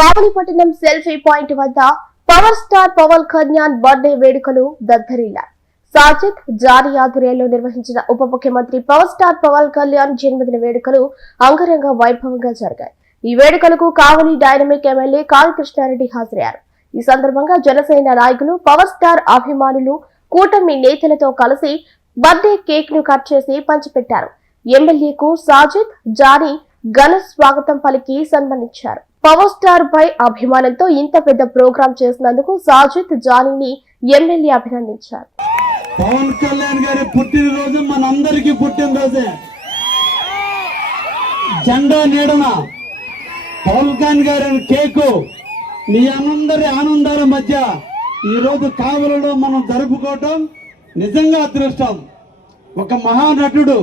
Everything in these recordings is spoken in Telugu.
కావలిపట్టణం సెల్ఫీ పాయింట్ వద్ద power star Pawan Kalyan birthday వేడుకలు దద్దరిల్లాయి. సాజిద్ జారీ ఆధ్వర్యంలో నిర్వహించిన ఉప ముఖ్యమంత్రి పవర్ స్టార్ పవన్ కళ్యాణ్ జన్మదిన వేడుకలు అంగరంగ వైభవంగా జరిగాయి. ఈ వేడుకలకు కావలి డైనమిక్ ఎమ్మెల్యే కాళీకృష్ణారెడ్డి హాజరయ్యారు. ఈ సందర్భంగా జనసేన నాయకులు పవర్ స్టార్ అభిమానులు కూటమి నేతలతో కలిసి బర్త్డే కేక్ను కట్ చేసి పంచిపెట్టారు. ఎమ్మెల్యేకు సాజిద్ జానీ ఘన స్వాగతం పలికి సన్మానించారు. పవర్ స్టార్ పై అభిమానంతో ఇంత పెద్ద ప్రోగ్రాం చేసినందుకు సాజిద్ జానీని ఎమ్మెల్యే అభినందించారు. పవన్ కళ్యాణ్ గారి పుట్టినరోజు మనందరికీ పుట్టినరోజే. జెండా నీడన పవన్ కళ్యాణ్ గారి కేకు మీ అందరి ఆనందాల మధ్య ఈ రోజు కావలలో మనం జరుపుకోవటం నిజంగా అదృష్టం. ఒక మహానటుడు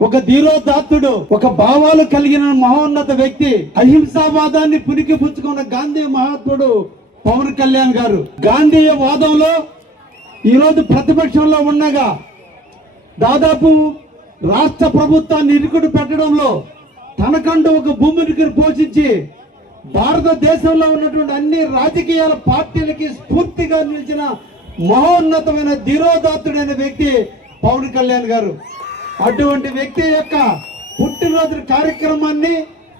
ఒక ధీరోదాత్తుడు ఒక భావాలు కలిగిన మహోన్నత వ్యక్తి అహింసావాదాన్ని పునికి పుచ్చుకున్న గాంధీ మహాత్ముడు పవన్ కళ్యాణ్ గారు. గాంధీయ వాదంలో ఈరోజు ప్రతిపక్షంలో ఉండగా దాదాపు రాష్ట్ర ప్రభుత్వాన్ని ఇరుకుడు పెట్టడంలో తనకంటూ ఒక భూమిని పోషించి భారతదేశంలో ఉన్నటువంటి అన్ని రాజకీయాల పార్టీలకి స్ఫూర్తిగా నిలిచిన మహోన్నతమైన ధీరోదాత్తుడైన వ్యక్తి పవన్ కళ్యాణ్ గారు. అటువంటి వ్యక్తి యొక్క పుట్టినరోజు కార్యక్రమాన్ని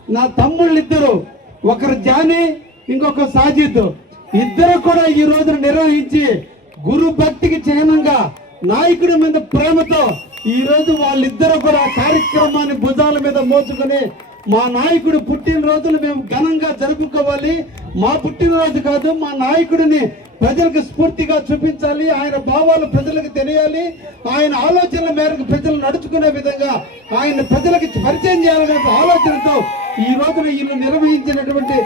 నా తమ్ముళ్ళు ఇద్దరు ఒకరు జాని ఇంకొక సాజిద్ ఇద్దరు కూడా ఈ రోజు నిర్వహించి గురు భక్తికి చిహ్నంగా నాయకుడి మీద ప్రేమతో ఈ రోజు వాళ్ళిద్దరు కూడా కార్యక్రమాన్ని భుజాల మీద మోచుకుని మా నాయకుడు పుట్టినరోజును మేము ఘనంగా జరుపుకోవాలి. మా పుట్టినరోజు కాదు మా నాయకుడిని ప్రజలకు స్ఫూర్తిగా చూపించాలి. ఆయన భావాలు ప్రజలకు తెలియాలి. ఆయన ఆలోచనల మేరకు ప్రజలు నడుచుకునే విధంగా ఆయన ప్రజలకు పరిచయం చేయాలనే ఆలోచనతో ఈ రోజున వీళ్ళు నిర్వహించినటువంటి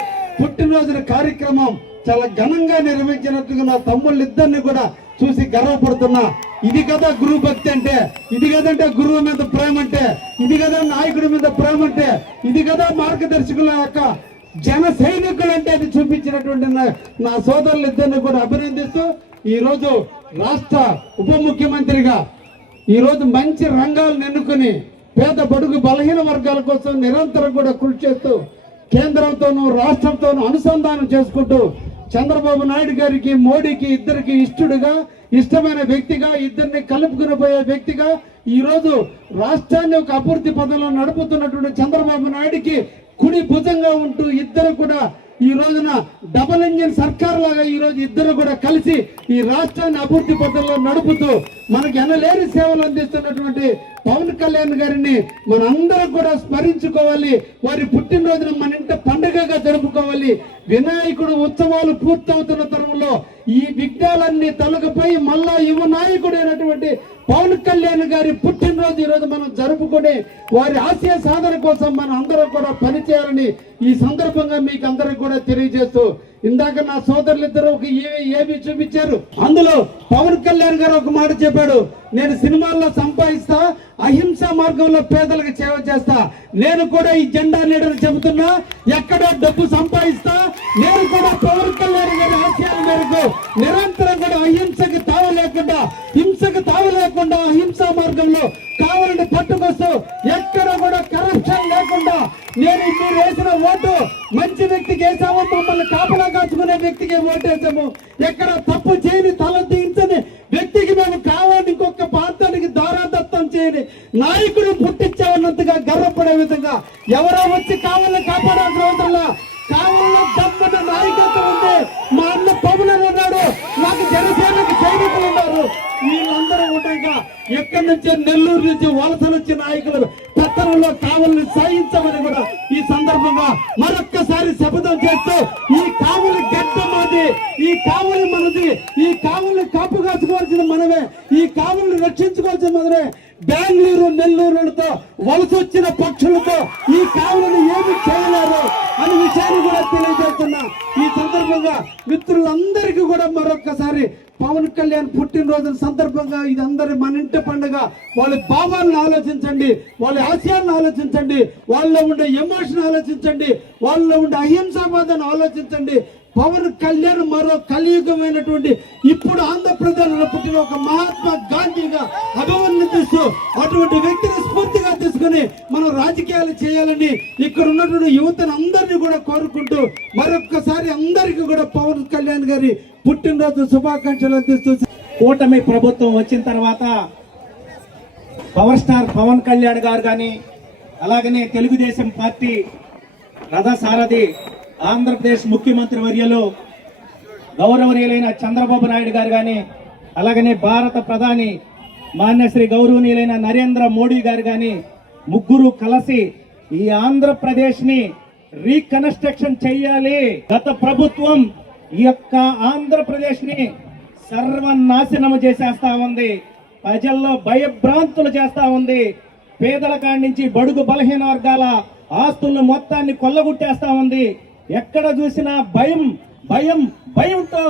పుట్టినరోజున కార్యక్రమం చాలా ఘనంగా నిర్వహించినట్టుగా నా తమ్ముళ్ళిద్దరిని కూడా చూసి గర్వపడుతున్నా. ఇది కదా గురువు భక్తి అంటే ఇది కదంటే గురువు మీద ప్రేమ అంటే ఇది కదా నాయకుడి మీద ప్రేమ అంటే ఇది కదా మార్గదర్శకుల యొక్క జన సైనికులు అంటే అది చూపించినటువంటి నా- సోదరులు ఇద్దరిని కూడా అభినందిస్తూ ఈ రోజు రాష్ట్ర ఉప ముఖ్యమంత్రిగా ఈ రోజు మంచి రంగాలు ఎన్నుకుని పేద బడుగు బలహీన వర్గాల కోసం నిరంతరం కూడా కృషి చేస్తూ కేంద్రంతోనూ రాష్ట్రంతోనూ అనుసంధానం చేసుకుంటూ చంద్రబాబు నాయుడు గారికి మోడీకి ఇద్దరికి ఇష్టడుగా ఇష్టమైన వ్యక్తిగా ఇద్దరిని కలుపుకుని పోయే వ్యక్తిగా ఈ రోజు రాష్ట్రాన్ని ఒక అభివృద్ధి పదంలో నడుపుతున్నటువంటి చంద్రబాబు నాయుడికి కుడి భుజంగా ఉంటూ ఇద్దరు కూడా ఈ రోజున డబుల్ ఇంజిన్ సర్కార్ లాగా ఈ రోజు ఇద్దరు కూడా కలిసి ఈ రాష్ట్రాన్ని అభివృద్ధి పథంలో నడుపుతూ మనకి ఎనలేని సేవలు అందిస్తున్నటువంటి పవన్ కళ్యాణ్ గారిని మనందరం కూడా స్మరించుకోవాలి. వారి పుట్టినరోజున మన ఇంట పండుగగా జరుపుకోవాలి. వినాయకుడు ఉత్సవాలు పూర్తవుతున్న తరంలో ఈ విఘ్నాలన్నీ తలకపోయి మళ్ళా యువ నాయకుడైనటువంటి పవన్ కళ్యాణ్ గారి పుట్టినరోజు ఈరోజు మనం జరుపుకొని వారి ఆశయ సాధన కోసం మనం అందరం కూడా పనిచేయాలని ఈ సందర్భంగా మీకు అందరికి కూడా తెలియజేస్తూ ఇందాక నా సోదరులిద్దరు ఒక ఏ- ఏమి చూపించారు? అందులో పవన్ కళ్యాణ్ గారు ఒక మాట చెప్పాడు. నేను సినిమాల్లో సంపాదిస్తా అహింస మార్గంలో పేదలకు సేవ చేస్తా. నేను కూడా ఈ జెండా నీడని చెబుతున్నా. ఎక్కడ డబ్బు సంపాదిస్తా నేను కూడా పవన్ కళ్యాణ్ గారి ఆశయాల మేరకు నిరంతరం కూడా అహింసకు తావు లేకుండా హింసకు తావు లేకుండా అహింసా మార్గంలో కావాలని పట్టుకొస్తూ ఎక్కడ కూడా కరప్షన్ లేకుండా నేను మీరు వేసిన ఓటు మంచి వ్యక్తికి వేసాము మమ్మల్ని కాపలా కాచుకునే వ్యక్తికి ఓటేసాము. ఎక్కడ తప్పు చేయని తల దించని వ్యక్తికి మేము కావాలని ఇంకొక ప్రాంతానికి దారాదత్తం చేయని నాయకుడు పుట్టించామన్నంతగా గర్వపడే విధంగా ఎవరో వచ్చి కావాలని కాపాడాల్సిన అవసరంలా కావాలని దమ్మున నాయకత్వం ఉంది మా అన్న పవన్ ఉన్నాడు నాకు జనసేనకు సైనికులు ఉన్నారు వీళ్ళందరూ ఉండగా ఎక్కడి నుంచి నెల్లూరు నుంచి వలసలు వచ్చిన నాయకులు పెత్తనంలో కావలిని సాయించమని కూడా ఈ సందర్భంగా మరొక్కసారి శపథం చేస్తూ ఈ కావలి గడ్డ మాది ఈ కావలి మనది ఈ కావలిని కాపు కాచుకోవాల్సిన మనమే ఈ కావలిని రక్షించుకోవాల్సిన మనమే. బెంగళూరు నెల్లూరులతో వలస వచ్చిన పక్షులతో ఈ కావులను ఏమి చేయలేరు అనే విషయాన్ని కూడా తెలియజేస్తున్నా. ఈ సందర్భంగా మిత్రులందరికీ కూడా మరొక్కసారి పవన్ కళ్యాణ్ పుట్టినరోజు సందర్భంగా ఇది అందరి మన ఇంటి పండుగ. వాళ్ళ భావాలను ఆలోచించండి వాళ్ళ ఆశయాలను ఆలోచించండి వాళ్ళలో ఉండే ఎమోషన్ ఆలోచించండి వాళ్ళలో ఉండే అహింసావాదాన్ని ఆలోచించండి పవన్ కళ్యాణ్ మరో కలియుగమైనటువంటి ఇప్పుడు ఆంధ్రప్రదేశ్లో పుట్టిన ఒక మహాత్మా గాంధీగా అభివర్ణిస్తూ అటువంటి వ్యక్తిని స్ఫూర్తిగా తీసుకుని మనం రాజకీయాలు చేయాలని ఇక్కడ ఉన్నటువంటి యువతను అందరినీ కూడా కోరుకుంటూ మరొక్కసారి అందరికీ కూడా పవన్ కళ్యాణ్ గారి పుట్టినరోజు శుభాకాంక్షలు అందిస్తూ కూటమి ప్రభుత్వం వచ్చిన తర్వాత పవర్ స్టార్ పవన్ కళ్యాణ్ గారు కానీ అలాగనే తెలుగుదేశం పార్టీ రథసారథి ఆంధ్రప్రదేశ్ ముఖ్యమంత్రి వర్యలు గౌరవనీయులైన చంద్రబాబు నాయుడు గారు కానీ అలాగనే భారత ప్రధాని మాన్యశ్రీ గౌరవనీయులైన నరేంద్ర మోడీ గారు కానీ ముగ్గురు కలిసి ఈ ఆంధ్రప్రదేశ్ని రీకన్స్ట్రక్షన్ చేయాలి గత ప్రభుత్వం ఈ యొక్క ఆంధ్రప్రదేశ్ని సర్వనాశనము చేసేస్తా ఉంది. ప్రజల్లో భయభ్రాంతులు చేస్తా ఉంది. పేదల కాడి నుంచి బడుగు బలహీన వర్గాల ఆస్తులను మొత్తాన్ని కొల్లగొట్టేస్తా ఉంది. ఎక్కడ చూసినా భయం భయం భయంతో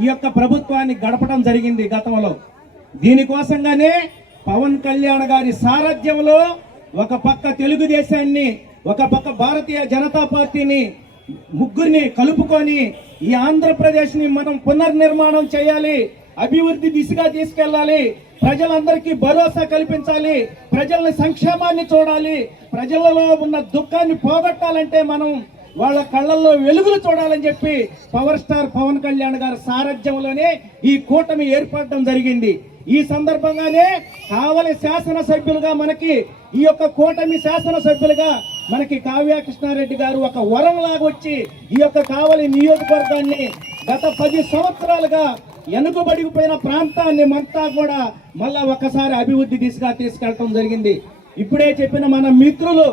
ఈ యొక్క ప్రభుత్వాన్ని గడపడం జరిగింది గతంలో. దీనికోసంగానే పవన్ కళ్యాణ్ గారి సారథ్యంలో ఒక పక్క తెలుగుదేశాన్ని ఒక పక్క భారతీయ జనతా పార్టీని ముగ్గురిని కలుపుకొని ఈ ఆంధ్రప్రదేశ్ని మనం పునర్నిర్మాణం చేయాలి అభివృద్ధి దిశగా తీసుకెళ్ళాలి ప్రజలందరికీ భరోసా కల్పించాలి ప్రజల సంక్షేమాన్ని చూడాలి ప్రజలలో ఉన్న దుఃఖాన్ని పోగొట్టాలంటే మనం వాళ్ళ కళ్ళల్లో వెలుగులు చూడాలని చెప్పి పవర్ స్టార్ పవన్ కళ్యాణ్ గారి సారథ్యంలోనే ఈ కూటమి ఏర్పడటం జరిగింది. ఈ సందర్భంగానే కావలి శాసనసభ్యులుగా మనకి ఈ యొక్క కూటమి శాసనసభ్యులుగా మనకి కావ్య కృష్ణారెడ్డి గారు ఒక వరం లాగా వచ్చి ఈ యొక్క కావలి నియోజకవర్గాన్ని గత పది సంవత్సరాలుగా వెనుకబడిపోయిన ప్రాంతాన్ని మంతా కూడా మళ్ళా ఒకసారి అభివృద్ధి దిశగా తీసుకెళ్ళటం జరిగింది. ఇప్పుడే చెప్పిన మన మిత్రులు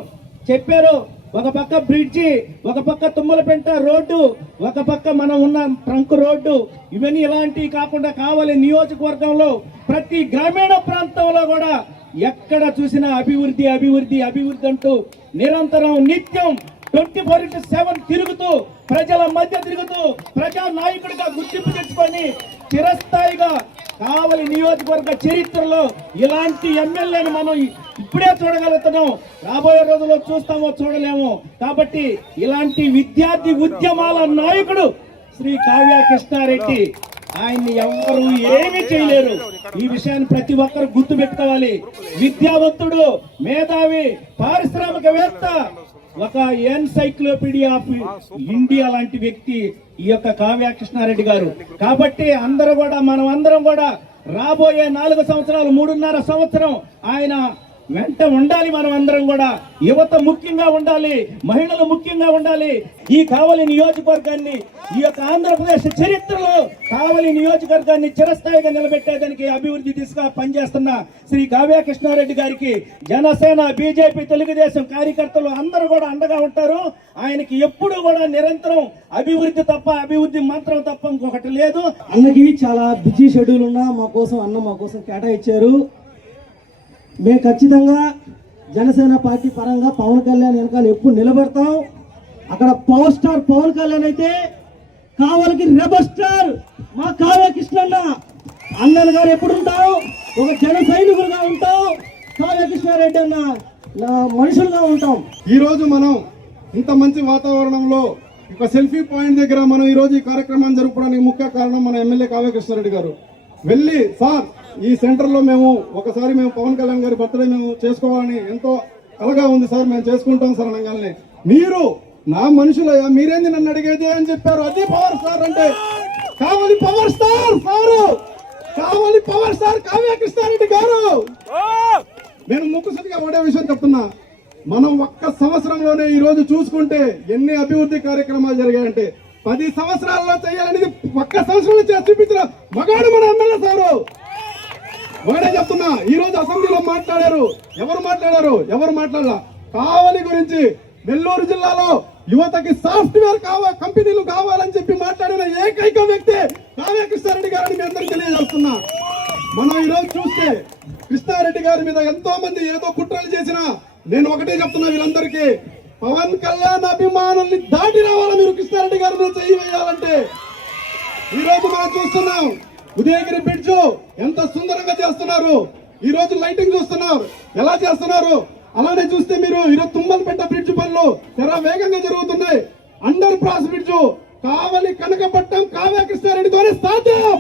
చెప్పారు ఒక పక్క బ్రిడ్జి ఒక పక్క తుమ్మలపెంట రోడ్డు ఒక పక్క మనం ఉన్న ట్రంక్ రోడ్డు. ఇవన్నీ ఇలాంటివి కాకుండా కావాలి నియోజకవర్గంలో ప్రతి గ్రామీణ ప్రాంతంలో కూడా ఎక్కడ చూసినా అభివృద్ధి అభివృద్ధి అభివృద్ధి అంటూ నిరంతరం నిత్యం ట్వంటీ ఫోర్ ఇంటూ సెవెన్ తిరుగుతూ ప్రజల మధ్య తిరుగుతూ ప్రజా నాయకుడిగా గుర్తింపు తెచ్చుకొని చిరస్థాయిగా కావలి నియోజకవర్గ చరిత్రలో ఇలాంటి ఎమ్మెల్యేను మనం ఇప్పుడే చూడగలుగుతున్నాం. రాబోయే రోజుల్లో చూస్తామో చూడలేము. కాబట్టి ఇలాంటి విద్యార్థి ఉద్యమాల నాయకుడు శ్రీ కావ్య కృష్ణారెడ్డి ఆయన్ని ఎవరు ఏమీ చేయలేరు. ఈ విషయాన్ని ప్రతి ఒక్కరు గుర్తు పెట్టుకోవాలి విద్యావంతుడు మేధావి పారిశ్రామికవేత్త ఒక ఎన్సైక్లోపీడియా ఆఫ్ ఇండియా లాంటి వ్యక్తి ఈ యొక్క కావ్య కృష్ణారెడ్డి గారు. కాబట్టి అందరూ కూడా మనం అందరం కూడా రాబోయే నాలుగు సంవత్సరాలు మూడున్నర సంవత్సరం ఆయన వెంట ఉండాలి మనం అందరం కూడా. యువత ముఖ్యంగా ఉండాలి మహిళలు ముఖ్యంగా ఉండాలి. ఈ కావలి నియోజకవర్గాన్ని ఈ యొక్క ఆంధ్రప్రదేశ్ చరిత్రలో కావలి నియోజకవర్గాన్ని చిరస్థాయిగా నిలబెట్టేదానికి అభివృద్ధి దిశగా పనిచేస్తున్న శ్రీ కావ్య కృష్ణారెడ్డి గారికి జనసేన బీజేపీ తెలుగుదేశం కార్యకర్తలు అందరూ కూడా అండగా ఉంటారు. ఆయనకి ఎప్పుడు కూడా నిరంతరం అభివృద్ధి తప్ప అభివృద్ధి మంత్రం తప్ప ఇంకొకటి లేదు. అన్నకి చాలా బిజీ షెడ్యూల్ ఉన్నా మా కోసం అన్న మా కోసం కేటాయించారు. మేము ఖచ్చితంగా జనసేన పార్టీ పరంగా పవన్ కళ్యాణ్ వెనకాల ఎప్పుడు నిలబడతాం. అక్కడ పవర్ స్టార్ పవన్ కళ్యాణ్ అయితే కావలికి రెబర్ స్టార్ మా కావ్య కృష్ణన్న. అన్నలు గారు ఎప్పుడు ఉంటావు ఒక జన సైనికులుగా ఉంటాం. కావ్య కృష్ణారెడ్డి అన్న మనుషులుగా ఉంటాం. ఈరోజు మనం ఇంత మంచి వాతావరణంలో ఒక సెల్ఫీ పాయింట్ దగ్గర మనం ఈరోజు ఈ కార్యక్రమాన్ని జరుపుకోవడానికి ముఖ్య కారణం మన ఎమ్మెల్యే కావ్య కృష్ణారెడ్డి గారు. వెళ్ళి సార్ ఈ సెంటర్లో మేము ఒకసారి మేము పవన్ కళ్యాణ్ గారి బర్త్డే మేము చేసుకోవాలని ఎంతో కలగా ఉంది సార్ మేము చేసుకుంటాం సార్ అనగానే. మీరు నా మనుషులయ్యా మీరేంది నన్ను అడిగేది అని చెప్పారు. అది పవర్ స్టార్ అంటే. కావాలి పవర్ స్టార్ సారు. కావాలి పవర్ స్టార్ కావ్య కృష్ణారెడ్డి గారు. నేను ముక్కుసతిగా ఒకటే విషయం చెప్తున్నా. మనం ఒక్క సంవత్సరంలోనే ఈ రోజు చూసుకుంటే ఎన్ని అభివృద్ధి కార్యక్రమాలు జరిగాయంటే పది సంవత్సరాల్లో చేయాలనేది ఒక్క సంవత్సరంలో చేసి చూపించిన మగాడు మన ఎమ్మెల్యే సారు. ఒకటే చెప్తున్నా ఈ రోజు అసెంబ్లీలో మాట్లాడారు. ఎవరు మాట్లాడారు? ఎవరు మాట్లాడాల? కావలి గురించి నెల్లూరు జిల్లాలో యువతకి సాఫ్ట్వేర్ కావా కంపెనీలు కావాలని చెప్పి మాట్లాడిన ఏకైక వ్యక్తి కావ్య కృష్ణారెడ్డి గారిని మీ అందరికి తెలియజేస్తున్నా. మనం ఈ రోజు చూస్తే కృష్ణారెడ్డి గారి మీద ఎంతో మంది ఏదో కుట్రలు చేసినా నేను ఒకటే చెప్తున్నా వీళ్ళందరికీ పవన్ కళ్యాణ్ అభిమానుల్ని దాటి రావాలా మీరు కృష్ణారెడ్డి గారి మీద వేయాలంటే? ఈ రోజు మనం చూస్తున్నాం ఉదయగిరి బ్రిడ్జ్ ఎంత సుందరంగా చేస్తున్నారు. ఈ రోజు లైటింగ్ చూస్తున్నారు. ఎలా చేస్తున్నారు? అలానే చూస్తే మీరు ఈరోజు తుమ్మలపెట్ట బ్రిడ్జ్ పనులు చాలా వేగంగా జరుగుతున్నాయి. Under pass bridge Kavali Kanakapatnam Kavya కృష్ణారెడ్డితోనే సాధ్యం